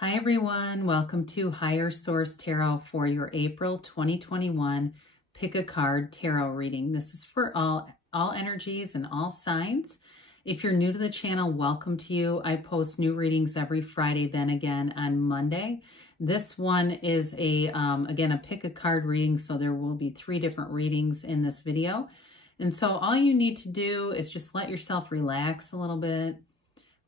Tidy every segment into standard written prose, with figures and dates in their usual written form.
Hi everyone, welcome to Higher Source Tarot for your April 2021 Pick a Card Tarot reading. This is for all energies and all signs. If you're new to the channel, welcome to you. I post new readings every Friday, then again on Monday. This one is again a pick a card reading, so there will be 3 different readings in this video. And so all you need to do is just let yourself relax a little bit.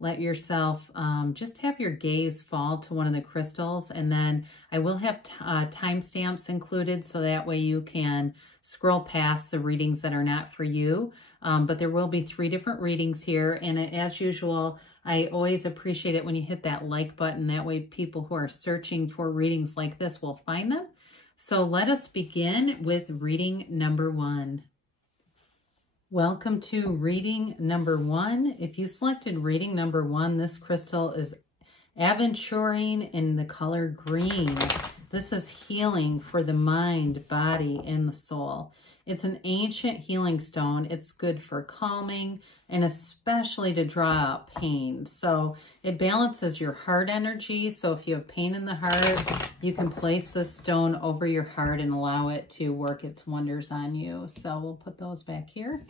Let yourself just have your gaze fall to one of the crystals, and then I will have timestamps included so that way you can scroll past the readings that are not for you. But there will be 3 different readings here, and as usual, I always appreciate it when you hit that like button. That way people who are searching for readings like this will find them. So let us begin with reading number 1. Welcome to reading number 1. If you selected reading number 1, this crystal is aventurine in the color green. This is healing for the mind, body, and the soul. It's an ancient healing stone. It's good for calming and especially to draw out pain. So it balances your heart energy. So if you have pain in the heart, you can place this stone over your heart and allow it to work its wonders on you. So we'll put those back here.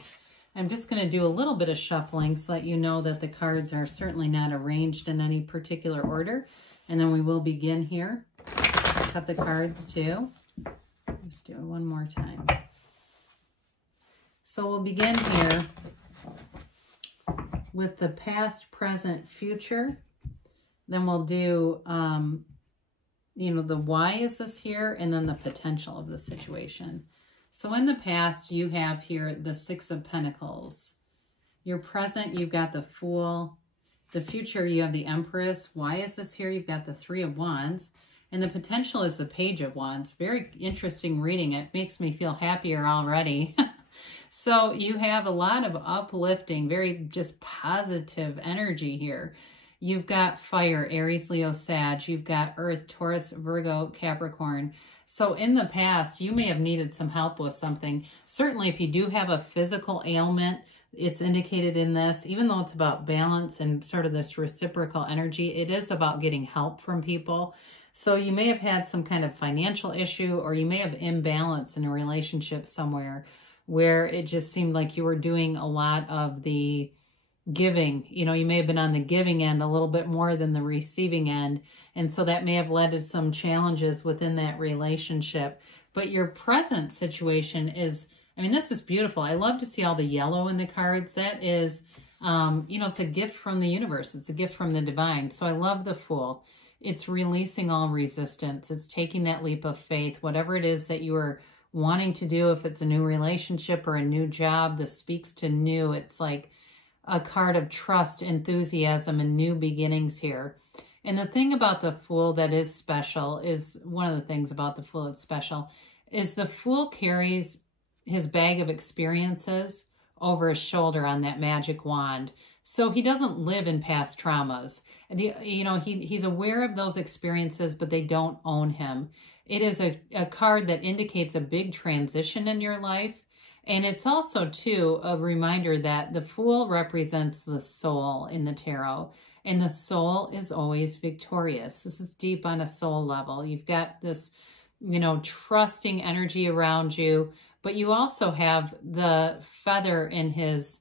I'm just going to do a little bit of shuffling so that you know that the cards are certainly not arranged in any particular order. And then we will begin here. Cut the cards too. Let's do it one more time. So we'll begin here with the past, present, future. Then we'll do, the why is this here, and then the potential of the situation. So in the past, you have here the 6 of Pentacles. Your present, you've got the Fool. The future, you have the Empress. Why is this here? You've got the 3 of Wands. And the potential is the Page of Wands. Very interesting reading. It makes me feel happier already. So you have a lot of uplifting, very just positive energy here. You've got fire, Aries, Leo, Sag. You've got earth, Taurus, Virgo, Capricorn. So in the past, you may have needed some help with something. Certainly if you do have a physical ailment, it's indicated in this. Even though it's about balance and sort of this reciprocal energy, it is about getting help from people. So you may have had some kind of financial issue, or you may have imbalance in a relationship somewhere where it just seemed like you were doing a lot of the giving. You know, you may have been on the giving end a little bit more than the receiving end. And so that may have led to some challenges within that relationship. But your present situation is, this is beautiful. I love to see all the yellow in the cards. That is, it's a gift from the universe. It's a gift from the divine. So I love the Fool. It's releasing all resistance. It's taking that leap of faith, whatever it is that you are wanting to do. If it's a new relationship or a new job, this speaks to new. It's like a card of trust, enthusiasm, and new beginnings here. And the thing about the Fool that is special is, one of the things about the Fool that's special, is the Fool carries his bag of experiences over his shoulder on that magic wand. So he doesn't live in past traumas. And he's aware of those experiences, but they don't own him. It is a card that indicates a big transition in your life. And it's also, too, a reminder that the Fool represents the soul in the tarot. And the soul is always victorious. This is deep on a soul level. You've got this, trusting energy around you. But you also have the feather in his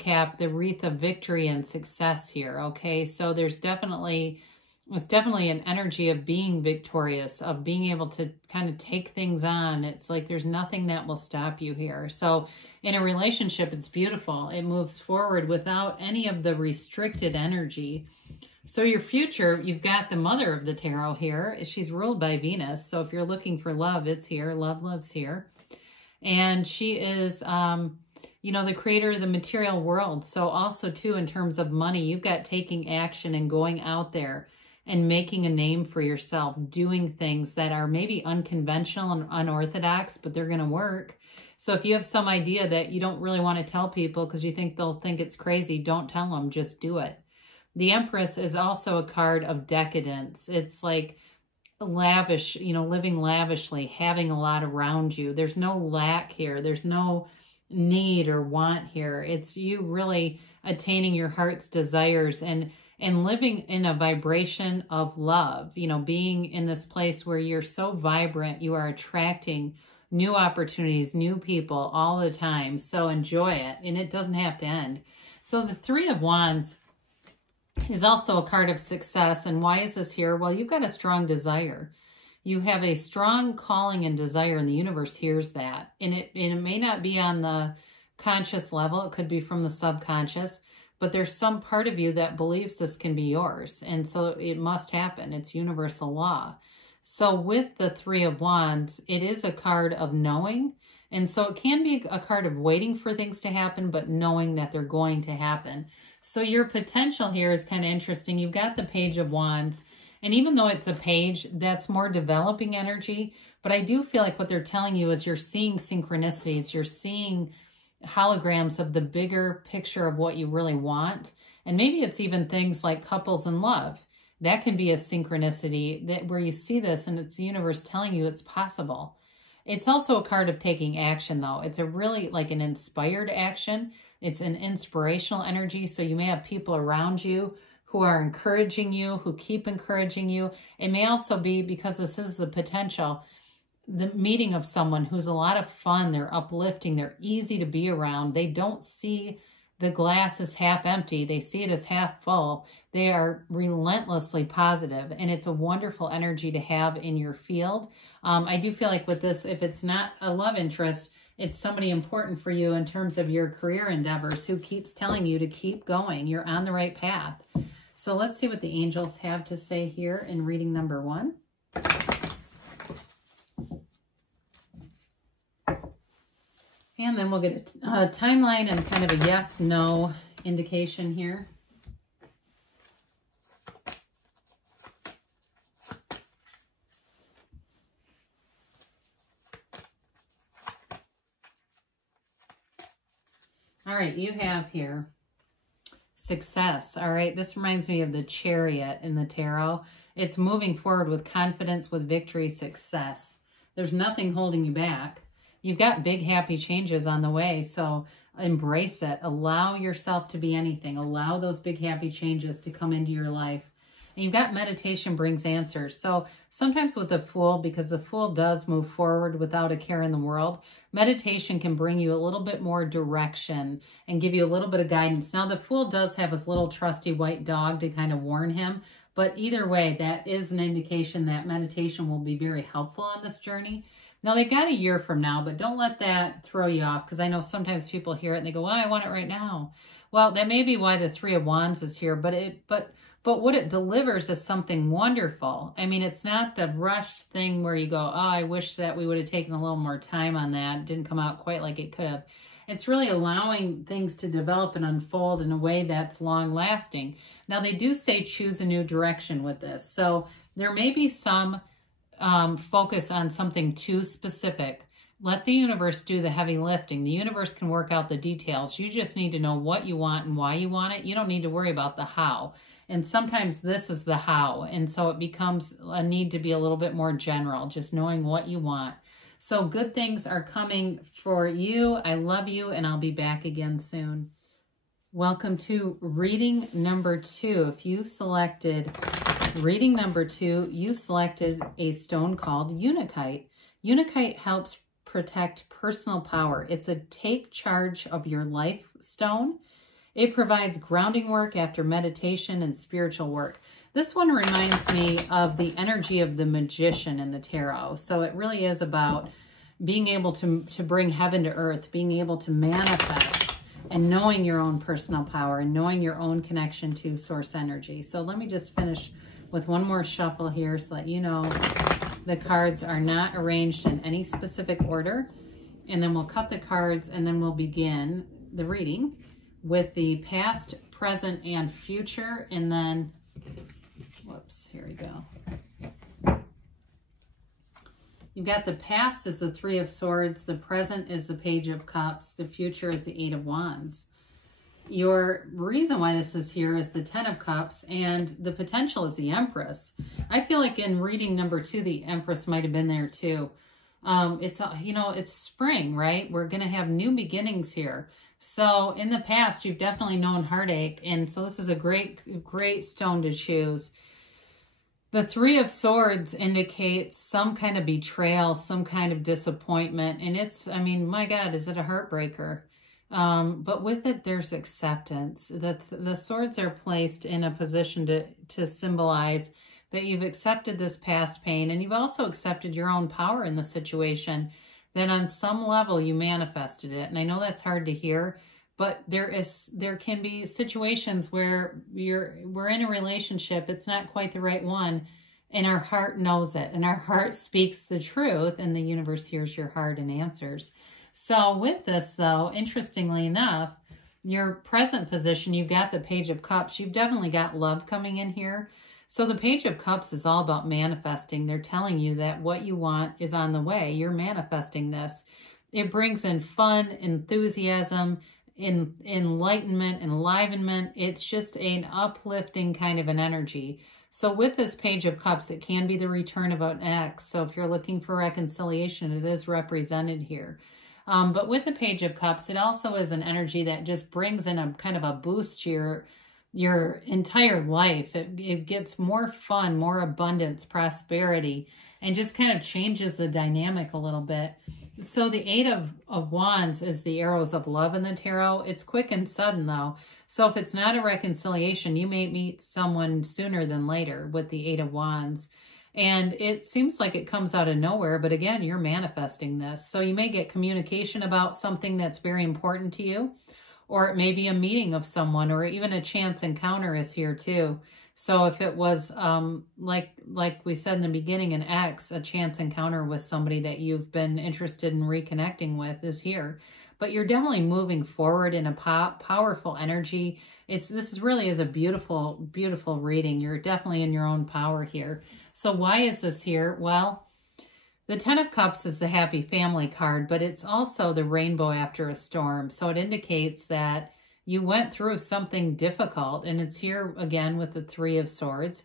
cap, the wreath of victory and success here, okay? So it's definitely an energy of being victorious, of being able to kind of take things on. It's like there's nothing that will stop you here. So in a relationship, it's beautiful. It moves forward without any of the restricted energy. So your future, you've got the mother of the tarot here. She's ruled by Venus. So if you're looking for love, it's here. Love lives here. And she is, the creator of the material world. So also, too, in terms of money, you've got taking action and going out there and making a name for yourself, doing things that are maybe unconventional and unorthodox, but they're going to work. So if you have some idea that you don't really want to tell people because you think they'll think it's crazy, don't tell them, just do it. The Empress is also a card of decadence. It's like lavish, living lavishly, having a lot around you. There's no lack here. There's no need or want here. It's you really attaining your heart's desires and and living in a vibration of love, you know, being in this place where you're so vibrant, you are attracting new opportunities, new people all the time. So enjoy it, and it doesn't have to end. So the Three of Wands is also a card of success. And why is this here? Well, you've got a strong desire. You have a strong calling and desire, and the universe hears that. And it may not be on the conscious level. It could be from the subconscious, but there's some part of you that believes this can be yours. And so it must happen. It's universal law. So with the Three of Wands, it is a card of knowing. And so it can be a card of waiting for things to happen, but knowing that they're going to happen. So your potential here is kind of interesting. You've got the Page of Wands. And even though it's a page, that's more developing energy. But I do feel like what they're telling you is you're seeing synchronicities. You're seeing holograms of the bigger picture of what you really want. And maybe it's even things like couples in love. That can be a synchronicity that where you see this and it's the universe telling you it's possible. It's also a card of taking action, though. It's a really like an inspired action. It's an inspirational energy. So you may have people around you who are encouraging you, who keep encouraging you. It may also be, because this is the potential, the meeting of someone who's a lot of fun. They're uplifting. They're easy to be around. They don't see the glass as half empty. They see it as half full. They are relentlessly positive, and it's a wonderful energy to have in your field. I do feel like with this, if it's not a love interest, it's somebody important for you in terms of your career endeavors who keeps telling you to keep going. You're on the right path. So let's see what the angels have to say here in reading number 1. And then we'll get a timeline and kind of a yes-no indication here. All right, you have here success. All right, this reminds me of the Chariot in the tarot. It's moving forward with confidence, with victory, success. There's nothing holding you back. You've got big, happy changes on the way, so embrace it. Allow yourself to be anything. Allow those big, happy changes to come into your life. And you've got meditation brings answers. So sometimes with the Fool, because the Fool does move forward without a care in the world, meditation can bring you a little bit more direction and give you a little bit of guidance. Now, the Fool does have his little trusty white dog to kind of warn him, but either way, that is an indication that meditation will be very helpful on this journey. Now, they've got a year from now, but don't let that throw you off, because I know sometimes people hear it and they go, well, I want it right now. Well, that may be why the Three of Wands is here, but what it delivers is something wonderful. I mean, it's not the rushed thing where you go, oh, I wish that we would have taken a little more time on that. It didn't come out quite like it could have. It's really allowing things to develop and unfold in a way that's long-lasting. Now, they do say choose a new direction with this. So there may be some focus on something too specific. Let the universe do the heavy lifting. The universe can work out the details. You just need to know what you want and why you want it. You don't need to worry about the how. And sometimes this is the how. And so it becomes a need to be a little bit more general, just knowing what you want. So good things are coming for you. I love you, and I'll be back again soon. Welcome to reading number 2. If you selected reading number 2, you selected a stone called Untitled. Untitled helps protect personal power. It's a take charge of your life stone. It provides grounding work after meditation and spiritual work. This one reminds me of the energy of the magician in the tarot. So it really is about being able to bring heaven to earth, being able to manifest, and knowing your own personal power and knowing your own connection to source energy. So let me just finish with one more shuffle here so that you know the cards are not arranged in any specific order. And then we'll cut the cards, and then we'll begin the reading with the past, present, and future. And then, whoops, here we go. You've got the past is the Three of Swords, the present is the Page of Cups, the future is the Eight of Wands. Your reason why this is here is the Ten of Cups, and the potential is the Empress. I feel like in reading number 2, the Empress might have been there too. It's spring, right? We're going to have new beginnings here. So in the past, you've definitely known heartache. And so this is a great stone to choose. The Three of Swords indicates some kind of betrayal, some kind of disappointment. And it's, I mean, my God, is it a heartbreaker? But with it, there's acceptance. The swords are placed in a position to symbolize that you've accepted this past pain, and you've also accepted your own power in the situation, that on some level you manifested it. And I know that's hard to hear, but there can be situations where we're in a relationship, it's not quite the right one, and our heart knows it, and our heart speaks the truth, and the universe hears your heart and answers. So with this, though, interestingly enough, your present position, you've got the Page of Cups. You've definitely got love coming in here. So the Page of Cups is all about manifesting. They're telling you that what you want is on the way. You're manifesting this. It brings in fun, enthusiasm, enlightenment, enlivenment. It's just an uplifting kind of an energy. So with this Page of Cups, it can be the return of an ex. So if you're looking for reconciliation, it is represented here. But with the Page of Cups, it also is an energy that just brings in a kind of a boost to your entire life. It gets more fun, more abundance, prosperity, and just kind of changes the dynamic a little bit. So the Eight of Wands is the arrows of love in the tarot. It's quick and sudden, though. So if it's not a reconciliation, you may meet someone sooner than later with the Eight of Wands. And it seems like it comes out of nowhere, but again, you're manifesting this. So you may get communication about something that's very important to you, or it may be a meeting of someone, or even a chance encounter is here too. So if it was, like we said in the beginning, an ex, a chance encounter with somebody that you've been interested in reconnecting with is here. But you're definitely moving forward in a powerful energy. This really is a beautiful, beautiful reading. You're definitely in your own power here. So why is this here? Well, the Ten of Cups is the happy family card, but it's also the rainbow after a storm. So it indicates that you went through something difficult, and it's here again with the Three of Swords.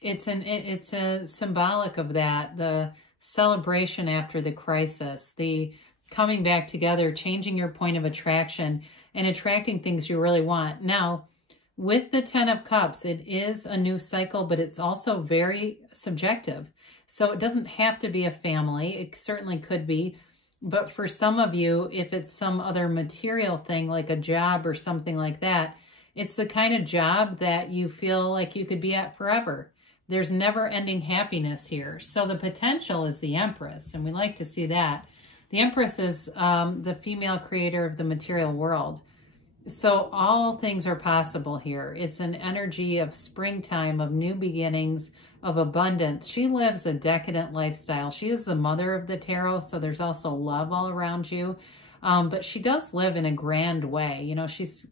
It's a symbolic of that, the celebration after the crisis, the coming back together, changing your point of attraction, and attracting things you really want. Now, with the Ten of Cups, it is a new cycle, but it's also very subjective. So it doesn't have to be a family. It certainly could be. But for some of you, if it's some other material thing, like a job or something like that, it's the kind of job that you feel like you could be at forever. There's never-ending happiness here. So the potential is the Empress, and we like to see that. The Empress is the female creator of the material world. So all things are possible here. It's an energy of springtime, of new beginnings, of abundance. She lives a decadent lifestyle. She is the mother of the tarot, so there's also love all around you. But she does live in a grand way. You know,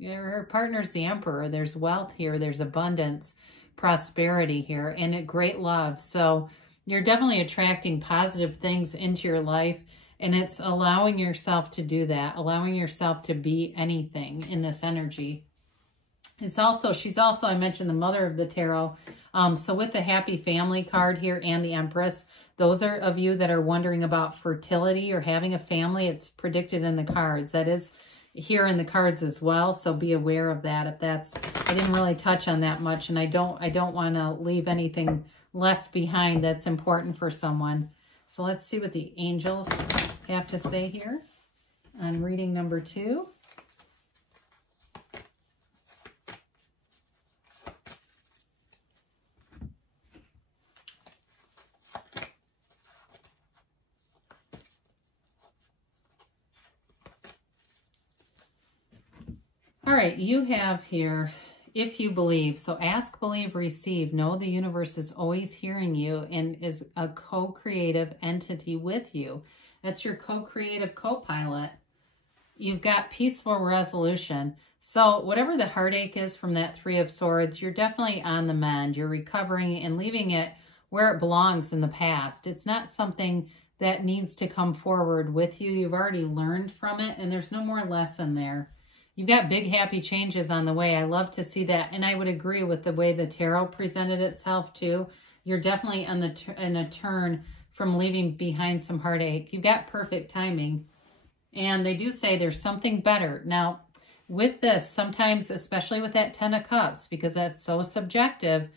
her partner's the Emperor. There's wealth here. There's abundance, prosperity here, and a great love. So you're definitely attracting positive things into your life. And it's allowing yourself to do that, allowing yourself to be anything in this energy. She's also, I mentioned, the mother of the tarot. So with the happy family card here and the Empress, those are of you that are wondering about fertility or having a family, it's predicted in the cards. That is here in the cards as well. So be aware of that. I didn't really touch on that much, and I don't want to leave anything left behind that's important for someone. So let's see what the angels have to say here on reading number 2. All right, you have here, if you believe. So ask, believe, receive. Know the universe is always hearing you and is a co-creative entity with you. That's your co-creative co-pilot. You've got peaceful resolution. So whatever the heartache is from that Three of Swords, you're definitely on the mend. You're recovering and leaving it where it belongs in the past. It's not something that needs to come forward with you. You've already learned from it, and there's no more lesson there. You've got big, happy changes on the way. I love to see that. And I would agree with the way the tarot presented itself, too. You're definitely on in a turn from leaving behind some heartache. You've got perfect timing. And they do say there's something better. Now, with this, sometimes, especially with that 10 of Cups, because that's so subjective,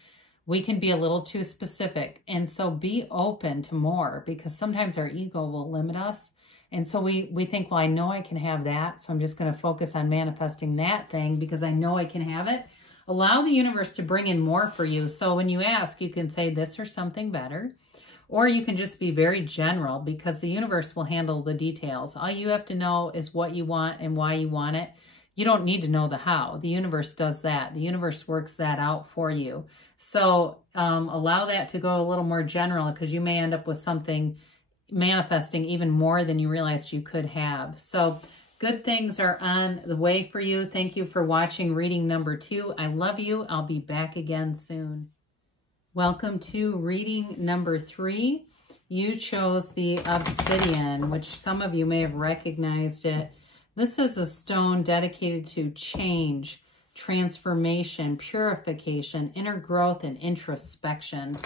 we can be a little too specific. And so be open to more, because sometimes our ego will limit us. And so we think, well, I know I can have that, so I'm just going to focus on manifesting that thing because I know I can have it. Allow the universe to bring in more for you. So when you ask, you can say this or something better, or you can just be very general, because the universe will handle the details. All you have to know is what you want and why you want it. You don't need to know the how. The universe does that. The universe works that out for you. So allow that to go a little more general, because you may end up with something manifesting even more than you realized you could have. So good things are on the way for you. Thank you for watching reading number 2. I love you. I'll be back again soon. Welcome to reading number 3. You chose the obsidian, which some of you may have recognized it. This is a stone dedicated to change, transformation, purification, inner growth, and introspection.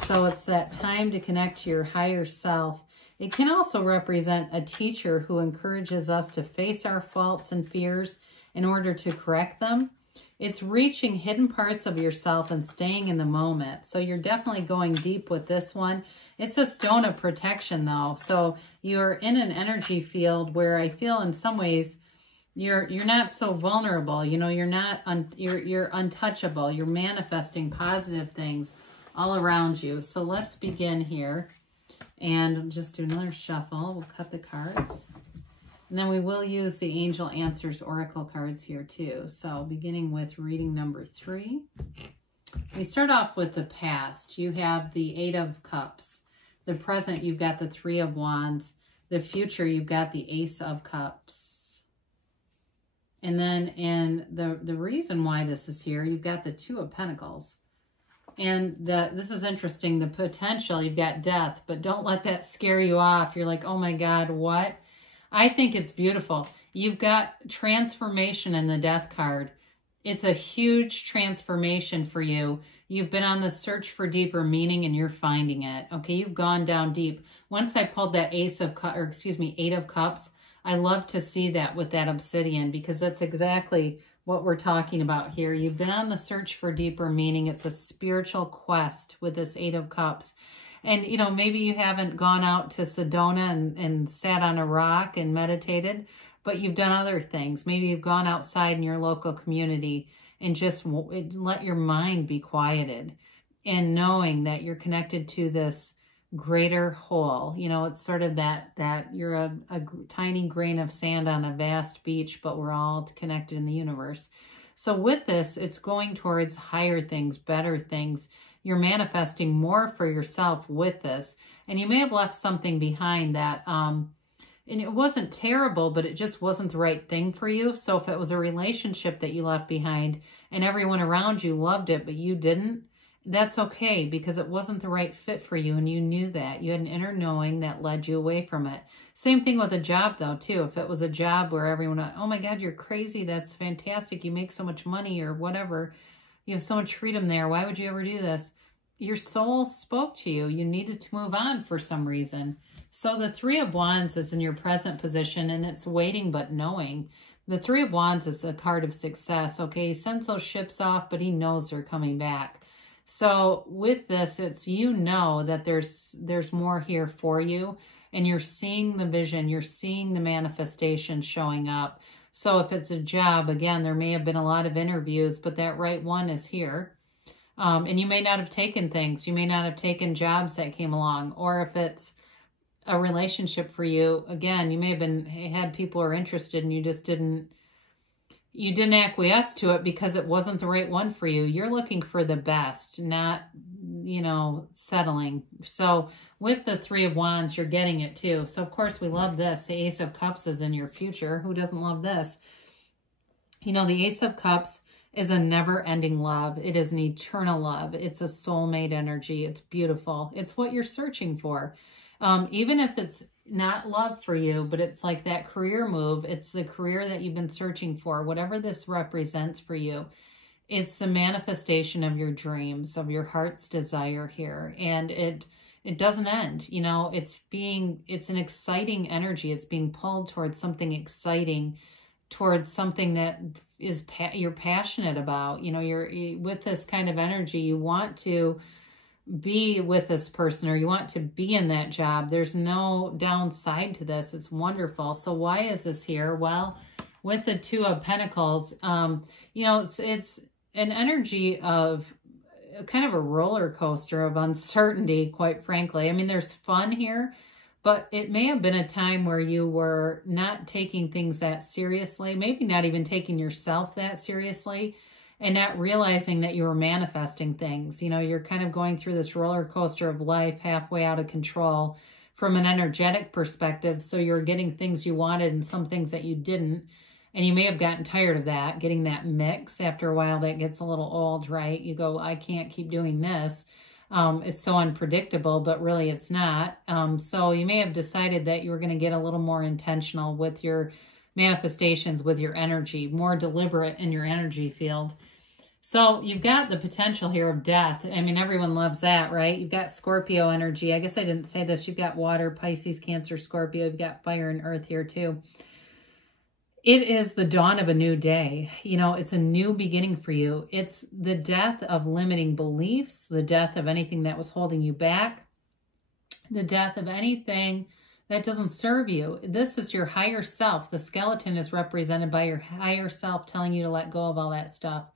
So it's that time to connect to your higher self. It can also represent a teacher who encourages us to face our faults and fears in order to correct them. It's reaching hidden parts of yourself and staying in the moment. So you're definitely going deep with this one. It's a stone of protection, though. So you're in an energy field where I feel in some ways you're not so vulnerable. You know, you're untouchable. You're manifesting positive things all around you. So let's begin here and just do another shuffle. We'll cut the cards. And then we will use the Angel Answers Oracle cards here too. So beginning with reading number 3. We start off with the past. You have the 8 of Cups. The present, you've got the 3 of Wands. The future, you've got the Ace of Cups. And then in the reason why this is here, you've got the 2 of Pentacles. And this is interesting, the potential, you've got death, but don't let that scare you off. You're like, oh my God, what? I think it's beautiful. You've got transformation in the death card. It's a huge transformation for you. You've been on the search for deeper meaning and you're finding it. Okay, you've gone down deep. Once I pulled that 8 of Cups, I love to see that with that obsidian, because that's exactly what we're talking about here. You've been on the search for deeper meaning. It's a spiritual quest with this 8 of Cups. And, you know, maybe you haven't gone out to Sedona and sat on a rock and meditated, but you've done other things. Maybe you've gone outside in your local community and just let your mind be quieted, and knowing that you're connected to this greater whole. You know, it's sort of that you're a tiny grain of sand on a vast beach, but we're all connected in the universe. So with this, it's going towards higher things, better things. You're manifesting more for yourself with this. And you may have left something behind that, and it wasn't terrible, but it just wasn't the right thing for you. So if it was a relationship that you left behind and everyone around you loved it, but you didn't, that's okay, because it wasn't the right fit for you, and you knew that. You had an inner knowing that led you away from it. Same thing with a job, though, too. If it was a job where everyone, oh my God, you're crazy, that's fantastic, you make so much money or whatever, you have so much freedom there, why would you ever do this? Your soul spoke to you. You needed to move on for some reason. So the 3 of Wands is in your present position, and it's waiting but knowing. The 3 of Wands is a card of success. Okay, he sends those ships off, but he knows they're coming back. So with this, it's, you know that there's more here for you, and you're seeing the vision, you're seeing the manifestation showing up. So if it's a job, again, there may have been a lot of interviews, but that right one is here. And you may not have taken things. You may not have taken jobs that came along. Or if it's a relationship for you, again, you may have had people who are interested and you just didn't acquiesce to it because it wasn't the right one for you. You're looking for the best, not, you know, settling. So with the 3 of Wands, you're getting it too. So of course we love this. The Ace of Cups is in your future. Who doesn't love this? You know, the Ace of Cups is a never-ending love. It is an eternal love. It's a soulmate energy. It's beautiful. It's what you're searching for. Even if it's not love for you, but it's like that career move. It's the career that you've been searching for. Whatever this represents for you, it's the manifestation of your dreams, of your heart's desire here. And it doesn't end. You know, it's an exciting energy. It's being pulled towards something exciting. towards something that is you're passionate about. You know, you're with this kind of energy. You want to be with this person, or you want to be in that job. There's no downside to this. It's wonderful. So why is this here? Well, with the Two of Pentacles, you know, it's an energy of kind of a roller coaster of uncertainty, quite frankly. I mean, there's fun here, but it may have been a time where you were not taking things that seriously, maybe not even taking yourself that seriously, and not realizing that you were manifesting things. You know, you're kind of going through this roller coaster of life, halfway out of control from an energetic perspective. So you're getting things you wanted and some things that you didn't. And you may have gotten tired of that, getting that mix. After a while, that gets a little old, right? You go, I can't keep doing this. It's so unpredictable, but really it's not. So you may have decided that you were going to get a little more intentional with your manifestations, with your energy, more deliberate in your energy field. So you've got the potential here of death. I mean, everyone loves that, right? You've got Scorpio energy. I guess I didn't say this. You've got water, Pisces, Cancer, Scorpio. You've got fire and earth here too. It is the dawn of a new day. You know, it's a new beginning for you. It's the death of limiting beliefs, the death of anything that was holding you back, the death of anything that doesn't serve you. This is your higher self. The skeleton is represented by your higher self telling you to let go of all that stuff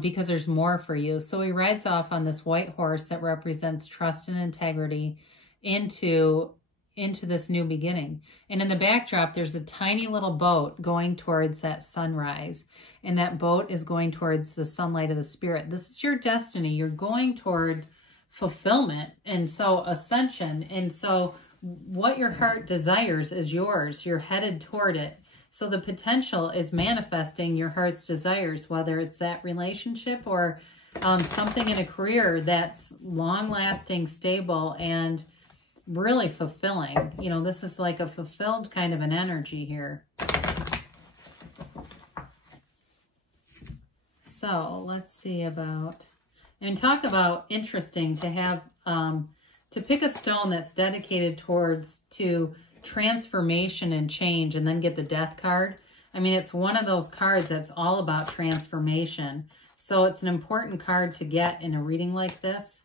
because there's more for you. So he rides off on this white horse that represents trust and integrity into this new beginning. And in the backdrop, there's a tiny little boat going towards that sunrise. And that boat is going towards the sunlight of the spirit. This is your destiny. You're going toward fulfillment. And so ascension. And so what your heart desires is yours. You're headed toward it. So the potential is manifesting your heart's desires, whether it's that relationship or something in a career that's long-lasting, stable, and really fulfilling. You know, this is like a fulfilled kind of an energy here. So let's see about, and talk about interesting to have, to pick a stone that's dedicated to transformation and change, and then get the death card. I mean, it's one of those cards that's all about transformation. So it's an important card to get in a reading like this.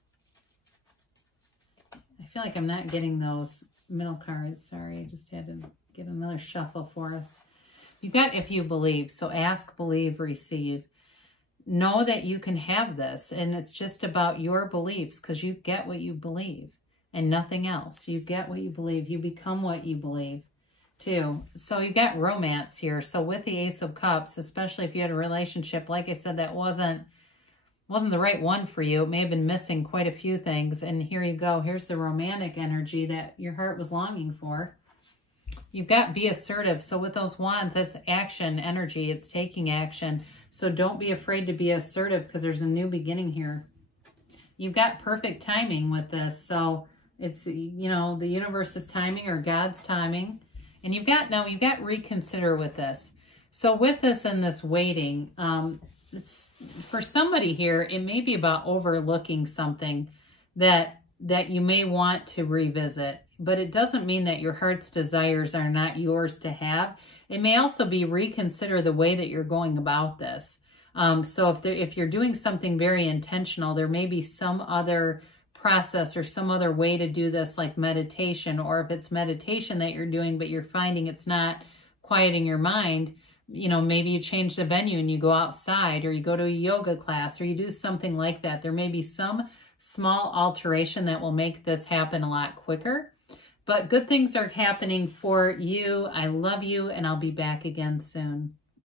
I feel like I'm not getting those middle cards. Sorry, I just had to get another shuffle for us. You've got if you believe. So ask, believe, receive. Know that you can have this, and it's just about your beliefs, because you get what you believe and nothing else. You get what you believe. You become what you believe too. So you've got romance here. So with the Ace of Cups, especially if you had a relationship, like I said, that wasn't the right one for you. It may have been missing quite a few things. And here you go. Here's the romantic energy that your heart was longing for. You've got be assertive. So with those wands, that's action energy. It's taking action. So don't be afraid to be assertive, because there's a new beginning here. You've got perfect timing with this. So it's, you know, the universe's timing or God's timing. And you've got reconsider with this. So with this and this waiting, it's for somebody here, it may be about overlooking something that you may want to revisit, but it doesn't mean that your heart's desires are not yours to have. It may also be reconsider the way that you're going about this. So if you're doing something very intentional, there may be some other process or some other way to do this, like meditation, or if it's meditation that you're doing, but you're finding it's not quieting your mind, you know, maybe you change the venue and you go outside, or you go to a yoga class, or you do something like that. There may be some small alteration that will make this happen a lot quicker, but good things are happening for you. I love you, and I'll be back again soon.